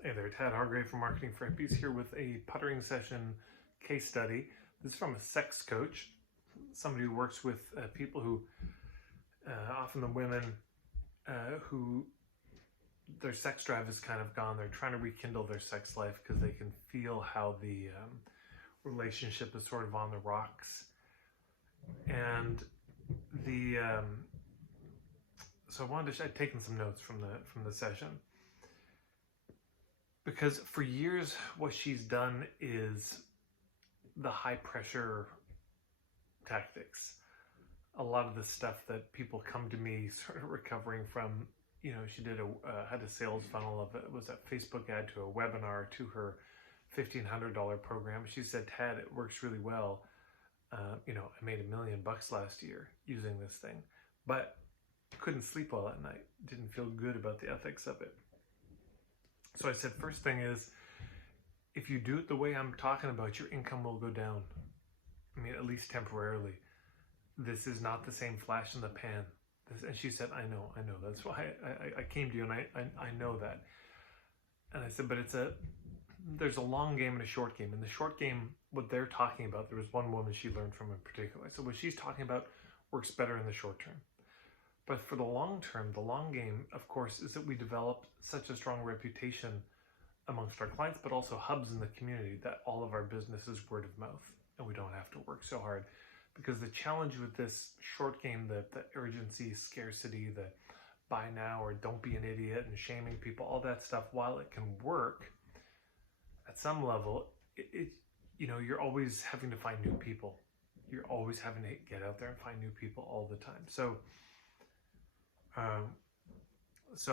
Hey there, Tad Hargrave from Marketing for Hippies here with a puttering session case study. This is from a sex coach, somebody who works with people who, often the women who their sex drive is kind of gone. They're trying to rekindle their sex life because they can feel how the relationship is sort of on the rocks. And so I'd taken some notes from the session. Because for years, what she's done is the high pressure tactics. A lot of the stuff that people come to me sort of recovering from, she had a sales funnel of it was a Facebook ad to a webinar to her $1,500 program. She said, Tad, it works really well. I made $1 million last year using this thing, but couldn't sleep well at night. Didn't feel good about the ethics of it. So I said, first thing is, if you do it the way I'm talking about, your income will go down. I mean, at least temporarily. This is not the same flash in the pan. And she said, I know. That's why I came to you, and I know that. And I said, but there's a long game and a short game. In the short game, what they're talking about, there was one woman she learned from in particular. I said, what she's talking about works better in the short term. But for the long term, the long game, of course, is that we developed such a strong reputation amongst our clients, but also hubs in the community, that all of our business is word of mouth, and we don't have to work so hard. Because the challenge with this short game, the urgency, scarcity, the buy now or don't be an idiot and shaming people, all that stuff, while it can work at some level, you're always having to find new people. You're always having to get out there and find new people all the time. So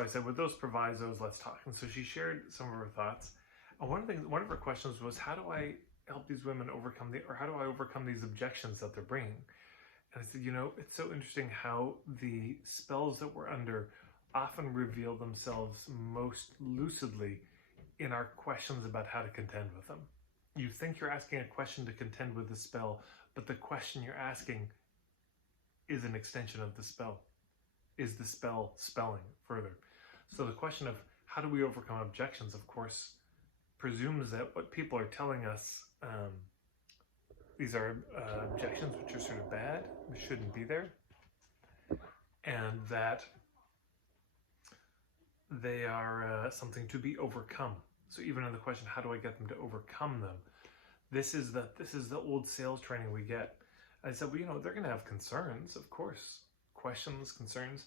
I said, with those provisos, let's talk. And so she shared some of her thoughts. And one of her questions was, how do I help these women how do I overcome these objections that they're bringing? And I said, it's so interesting how the spells that we're under often reveal themselves most lucidly in our questions about how to contend with them. You think you're asking a question to contend with the spell, but the question you're asking is an extension of the spell. Is the spell spelling further? So the question of how do we overcome objections, of course, presumes that what people are telling us, these are objections which are sort of bad, which shouldn't be there, and that they are something to be overcome. So even in the question, how do I get them to overcome them? This is the old sales training we get. I said, well, they're going to have concerns, of course. Questions, concerns.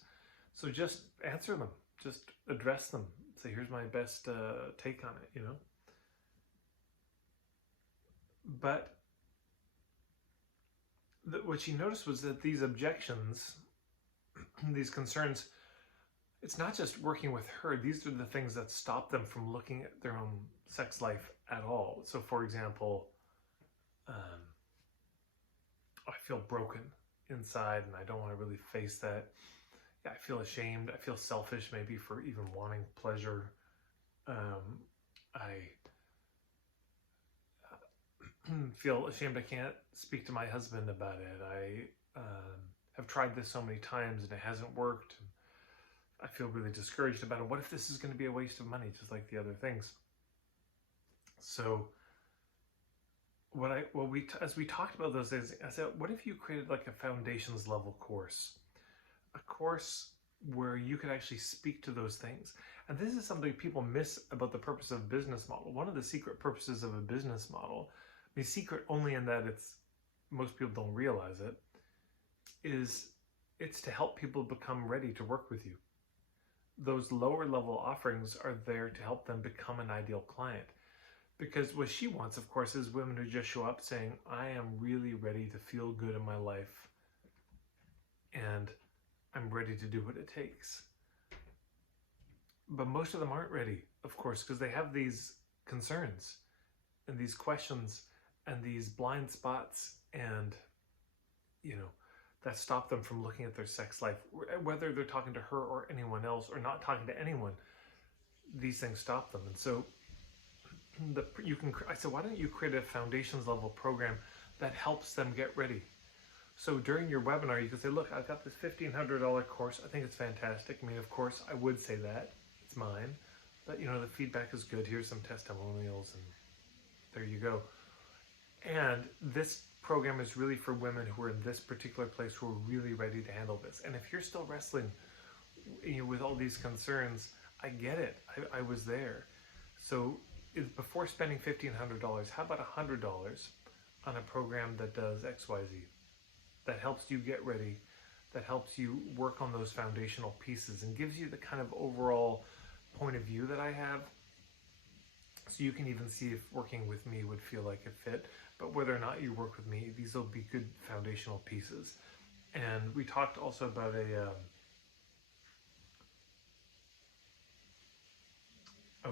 So just answer them. Just address them. Say, here's my best take on it, But what she noticed was that these objections, these concerns, it's not just working with her. These are the things that stop them from looking at their own sex life at all. So, for example, I feel broken inside and I don't want to really face that. I feel ashamed. I feel selfish maybe for even wanting pleasure. I feel ashamed I can't speak to my husband about it. I have tried this so many times and it hasn't worked. I feel really discouraged about it. What if this is going to be a waste of money, just like the other things? So as we talked about those days, I said, what if you created like a foundations level course? A course where you could actually speak to those things. And this is something people miss about the purpose of a business model. One of the secret purposes of a business model, I mean, secret only in that most people don't realize it, it's to help people become ready to work with you. Those lower level offerings are there to help them become an ideal client. Because what she wants, of course, is women who just show up saying, I am really ready to feel good in my life and I'm ready to do what it takes. But most of them aren't ready, of course, because they have these concerns and these questions and these blind spots and, that stop them from looking at their sex life. Whether they're talking to her or anyone else or not talking to anyone, these things stop them. And so I said, why don't you create a foundations level program that helps them get ready? So during your webinar, you can say, look, I've got this $1,500 course. I think it's fantastic. I mean, of course, I would say that. It's mine. but the feedback is good. Here's some testimonials, and there you go. And this program is really for women who are in this particular place, who are really ready to handle this. And if you're still wrestling with all these concerns, I get it. I was there. So before spending $1,500, how about $100 on a program that does XYZ, that helps you get ready, that helps you work on those foundational pieces and gives you the kind of overall point of view that I have, so you can even see if working with me would feel like a fit. But whether or not you work with me, these will be good foundational pieces. And we talked also about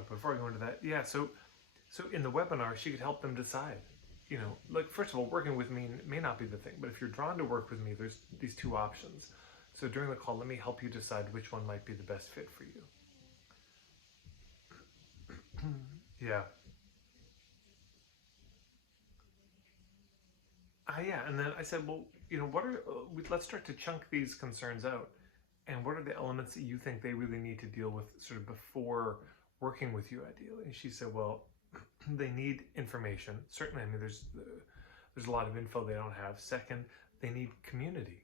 before I go into that, so in the webinar, she could help them decide. Like, first of all, working with me may not be the thing, but if you're drawn to work with me, there's these two options. So during the call, let me help you decide which one might be the best fit for you. Yeah. And then I said, well, what are, let's start to chunk these concerns out. And what are the elements that you think they really need to deal with sort of before working with you, ideally? And she said, well, they need information. Certainly, I mean, there's a lot of info they don't have. Second, they need community.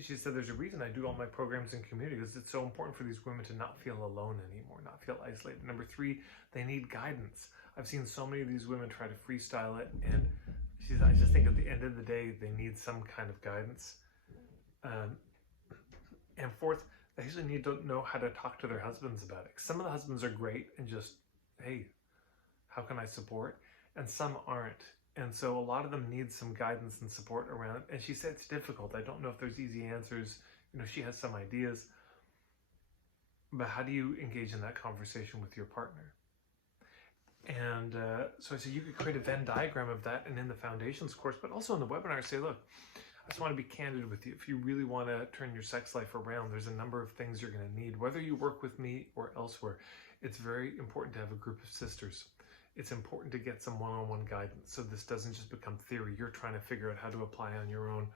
She said, there's a reason I do all my programs in community, because it's so important for these women to not feel alone anymore, not feel isolated. Number three, they need guidance. I've seen so many of these women try to freestyle it, and she said, I just think at the end of the day, they need some kind of guidance. And fourth, they actually need to know how to talk to their husbands about it. Some of the husbands are great and just, hey, how can I support? And some aren't. And so a lot of them need some guidance and support around it. And she said it's difficult. I don't know if there's easy answers. She has some ideas. But how do you engage in that conversation with your partner? And so I said, you could create a Venn diagram of that, and in the foundations course, but also in the webinar, say, look, I just want to be candid with you. If you really want to turn your sex life around, there's a number of things you're going to need. Whether you work with me or elsewhere, it's very important to have a group of sisters. It's important to get some one-on-one guidance, so this doesn't just become theory. You're trying to figure out how to apply on your own.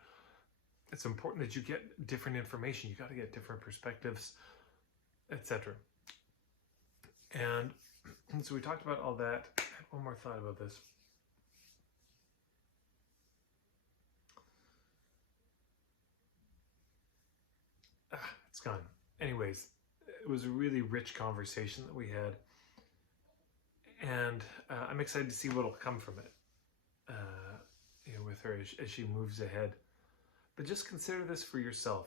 It's important that you get different information. You got to get different perspectives, etc. And so we talked about all that. I had one more thought about this. It's gone. Anyways, it was a really rich conversation that we had. And I'm excited to see what will come from it, with her as she moves ahead. But just consider this for yourself.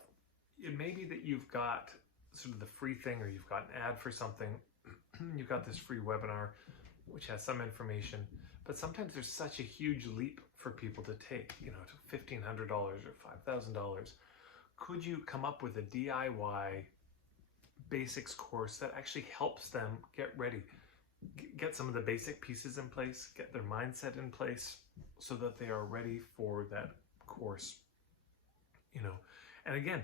It may be that you've got sort of the free thing, or you've got an ad for something. You've got this free webinar, which has some information. But sometimes there's such a huge leap for people to take, to $1,500 or $5,000. Could you come up with a DIY basics course that actually helps them get ready? Get some of the basic pieces in place, get their mindset in place so that they are ready for that course, And again,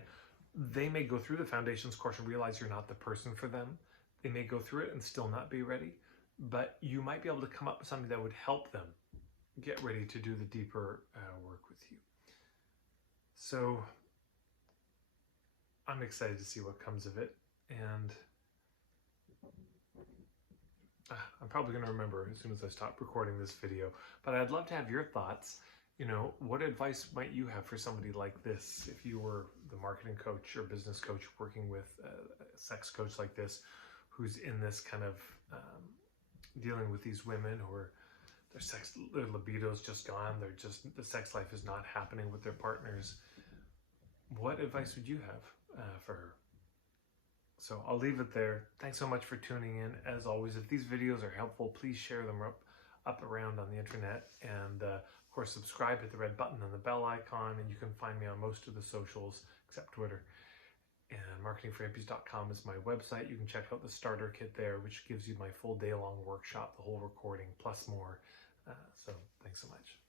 they may go through the foundations course and realize you're not the person for them. They may go through it and still not be ready, but you might be able to come up with something that would help them get ready to do the deeper work with you. So I'm excited to see what comes of it, and I'm probably going to remember as soon as I stop recording this video, but I'd love to have your thoughts. What advice might you have for somebody like this, if you were the marketing coach or business coach working with a sex coach like this, who's in this kind of dealing with these women who are, their libido's just gone, the sex life is not happening with their partners. What advice would you have for her? So I'll leave it there. Thanks so much for tuning in. As always, if these videos are helpful, please share them up around on the internet. And of course, subscribe, hit the red button and the bell icon. And you can find me on most of the socials except Twitter. And marketingforhippies.com is my website. You can check out the starter kit there, which gives you my full day-long workshop, the whole recording, plus more. So thanks so much.